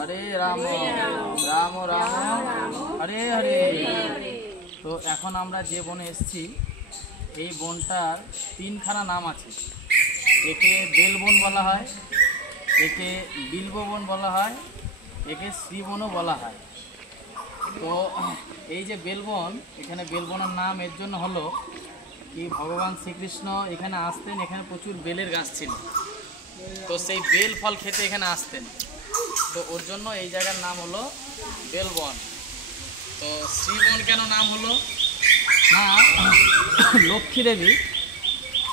হরে রাম রাম রাম হরে হরে। তো এখন আমরা যে বনে এসেছি এই বনটার তিনখানা নাম আছে। একে বেলবন বলা হয়, একে বিল্ববন বলা হয়, একে শ্রীবনও বলা হয়। তো এই যে বেলবন, এখানে বেলবনের নাম এর জন্য হলো কি ভগবান শ্রীকৃষ্ণ এখানে আসতেন, এখানে প্রচুর বেলের গাছ ছিল, তো সেই বেল ফল খেতে এখানে আসতেন, তো ওর জন্য এই জায়গার নাম হলো বেলবন। তো শ্রীবন কেন নাম হলো না, লক্ষ্মী দেবী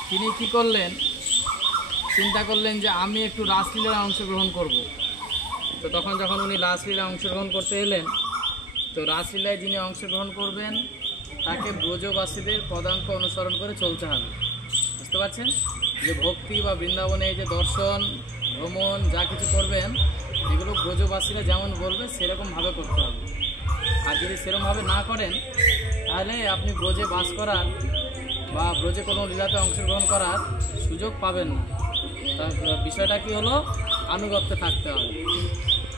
তিনি কি করলেন, চিন্তা করলেন যে আমি একটু রাসলীলায় অংশগ্রহণ করব। তো তখন যখন উনি রাসলীলায় অংশগ্রহণ করতে এলেন, তো রাসলীলায় যিনি অংশগ্রহণ করবেন তাকে ব্রজবাসীদের পদাঙ্ক অনুসরণ করে চলতে হবে। বুঝতে পারছেন যে ভক্তি বা বৃন্দাবনে এই যে দর্শন ভ্রমণ যা কিছু করবেন এগুলো ব্রজবাসীরা যেমন বলবে সেরকমভাবে করতে হবে। আর যদি সেরকমভাবে না করেন তাহলে আপনি ব্রজে বাস করার বা ব্রজে কোনো লীলাতে অংশগ্রহণ করার সুযোগ পাবেন না। বিষয়টা কি হলো, আনুগত্যে থাকতে হবে।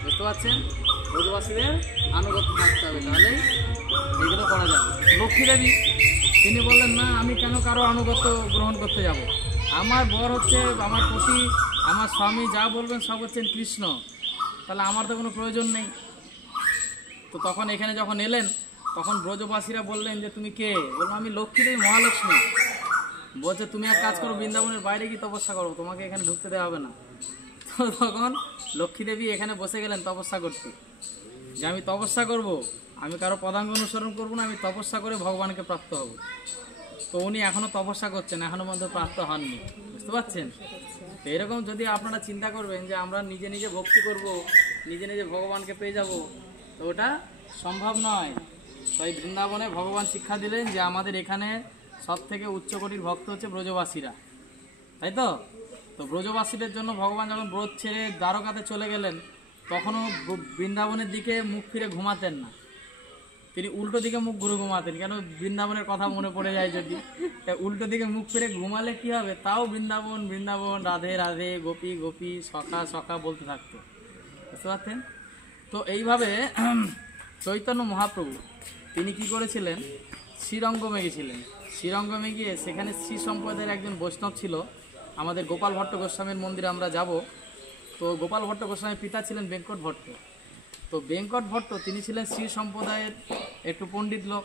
বুঝতে পারছেন, ব্রজবাসীদের আনুগত্য থাকতে হবে, তাহলেই এগুলো করা যাবে। লক্ষ্মী দেবী তিনি বললেন না, আমি কেন কারো আনুগত্য গ্রহণ করতে যাব, আমার বর হচ্ছে আমার পতি, আমার স্বামী, যা বলবেন সব হচ্ছেন কৃষ্ণ, তাহলে আমার তো কোনো প্রয়োজন নেই। তো তখন এখানে যখন এলেন তখন ব্রজবাসীরা বললেন যে তুমি কে, বললাম আমি লক্ষ্মী দেবী মহালক্ষ্মী। বলছে তুমি এক কাজ করো, বৃন্দাবনের বাইরে গিয়ে তপস্যা করো, তোমাকে এখানে ঢুকতে দেওয়া হবে না। তো তখন লক্ষ্মী দেবী এখানে বসে গেলেন তপস্যা করতে, যে আমি তপস্যা করব, আমি কারো পদাঙ্ক অনুসরণ করব না, আমি তপস্যা করে ভগবানকে প্রাপ্ত হব। তো উনি এখনও তপস্যা করছেন, এখনও মধ্যে প্রাপ্ত হননি। বুঝতে পারছেন, তো এরকম যদি আপনারা চিন্তা করবেন যে আমরা নিজে নিজে ভক্তি করব, নিজে নিজে ভগবানকে পেয়ে যাব, তো ওটা সম্ভব নয়। তাই বৃন্দাবনে ভগবান শিক্ষা দিলেন যে আমাদের এখানে সব থেকে উচ্চকোটির ভক্ত হচ্ছে ব্রজবাসীরা, তাই তো। তো ব্রজবাসীদের জন্য ভগবান যখন ব্রজ ছেড়ে দ্বারকাতে চলে গেলেন তখনও বৃন্দাবনের দিকে মুখ ফিরে ঘুমাতেন না, তিনি উল্টো দিকে মুখ ঘুরে ঘুমাতেন। কেন, বৃন্দাবনের কথা মনে পড়ে যায় যদি, উল্টো দিকে মুখ ফিরে ঘুমালে কি হবে, তাও বৃন্দাবন বৃন্দাবন, রাধে রাধে, গোপী গোপী, সখা সখা বলতে থাকতো। বুঝতে পারছেন, তো এইভাবে চৈতন্য মহাপ্রভু তিনি কি করেছিলেন, শ্রীরঙ্গমে গিয়েছিলেন। শ্রীরঙ্গমে গিয়ে সেখানে শ্রী সম্প্রদায়ের একজন বৈষ্ণব ছিল, আমাদের গোপাল ভট্ট গোস্বামীর মন্দিরে আমরা যাব। তো গোপাল ভট্ট গোস্বামীর পিতা ছিলেন বেঙ্কট ভট্ট। তো বেঙ্কট ভট্ট তিনি ছিলেন শ্রী সম্প্রদায়ের একটু পণ্ডিত লোক,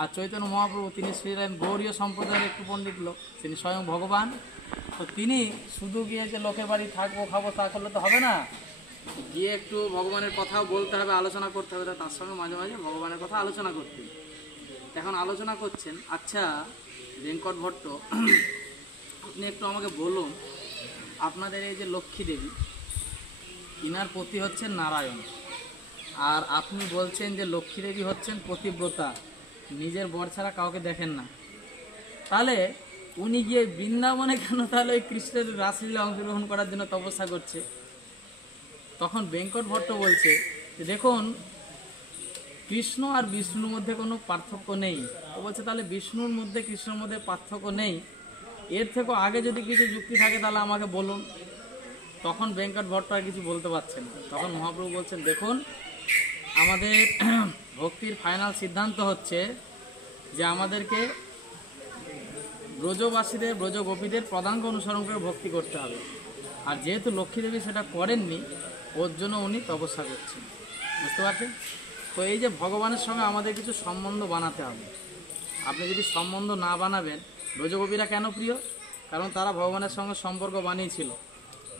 আর চৈতন্য মহাপ্রভু তিনি ছিলেন গৌড়ীয় সম্প্রদায়ের একটু পণ্ডিত লোক, তিনি স্বয়ং ভগবান। তো তিনি শুধু গিয়ে যে লোকের বাড়ি থাকবো খাবো তা করলে তো হবে না, গিয়ে একটু ভগবানের কথাও বলতে হবে, আলোচনা করতে হবে, তার সঙ্গে মাঝে মাঝে ভগবানের কথা আলোচনা করতে। এখন আলোচনা করছেন, আচ্ছা বেঙ্কট ভট্ট আপনি একটু আমাকে বলুন, আপনাদের এই যে লক্ষ্মী দেবী ইনার পতি হচ্ছেন নারায়ণ, আর আপনি বলছেন যে লক্ষ্মী দেবী হচ্ছেন পতিব্রতা, নিজের বর ছাড়া কাউকে দেখেন না, তাহলে উনি গিয়ে বৃন্দাবনে কেন তাহলে ওই কৃষ্ণের রাসলীলা অংশগ্রহণ করার জন্য তপস্যা করছে? তখন বেঙ্কট ভট্ট বলছে যে দেখুন, কৃষ্ণ আর বিষ্ণুর মধ্যে কোনো পার্থক্য নেই। ও বলছে তাহলে বিষ্ণুর মধ্যে কৃষ্ণের মধ্যে পার্থক্য নেই, এর থেকেও আগে যদি কিছু যুক্তি থাকে তাহলে আমাকে বলুন। তখন বেঙ্কট ভট্ট আর কিছু বলতে পারছেন না। তখন মহাপ্রভু বলছেন দেখুন, আমাদের ভক্তির ফাইনাল সিদ্ধান্ত হচ্ছে যে আমাদেরকে ব্রজবাসীদের ব্রজগোপীদের পদাঙ্ক অনুসরণ করে ভক্তি করতে হবে, আর যেহেতু লক্ষ্মী দেবী সেটা করেননি ওর জন্য উনি তপস্যা করছেন। বুঝতে পারছেন, তো এই যে ভগবানের সঙ্গে আমাদের কিছু সম্বন্ধ বানাতে হবে। আপনি যদি সম্বন্ধ না বানাবেন, ব্রজগোপীরা কেন প্রিয়, কারণ তারা ভগবানের সঙ্গে সম্পর্ক বানিয়েছিল।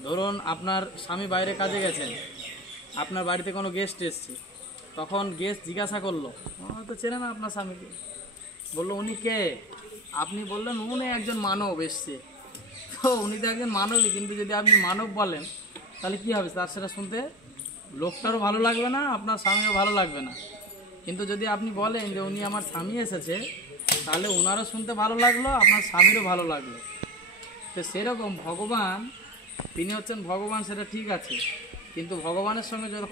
ধরুন আপনার স্বামী বাইরে কাজে গেছেন, আপনার বাড়িতে কোনো গেস্ট এসছে, তখন গেস্ট জিজ্ঞাসা করলো, তো চেনে না আপনার স্বামীকে, বললো উনি কে, আপনি বললেন উনি একজন মানব এসছে। তো উনি তো একজন মানবই, কিন্তু যদি আপনি মানব বলেন তাহলে কী হবে, তার সেটা শুনতে লোকটারও ভালো লাগবে না, আপনার স্বামীও ভালো লাগবে না। কিন্তু যদি আপনি বলেন যে উনি আমার স্বামী এসেছে, তাহলে ওনারও শুনতে ভালো লাগলো, আপনার স্বামীরও ভালো লাগলো। তো সেরকম ভগবান তিনি হচ্ছেন ভগবান, সেটা ঠিক আছে, কিন্তু ভগবানের সঙ্গে যখন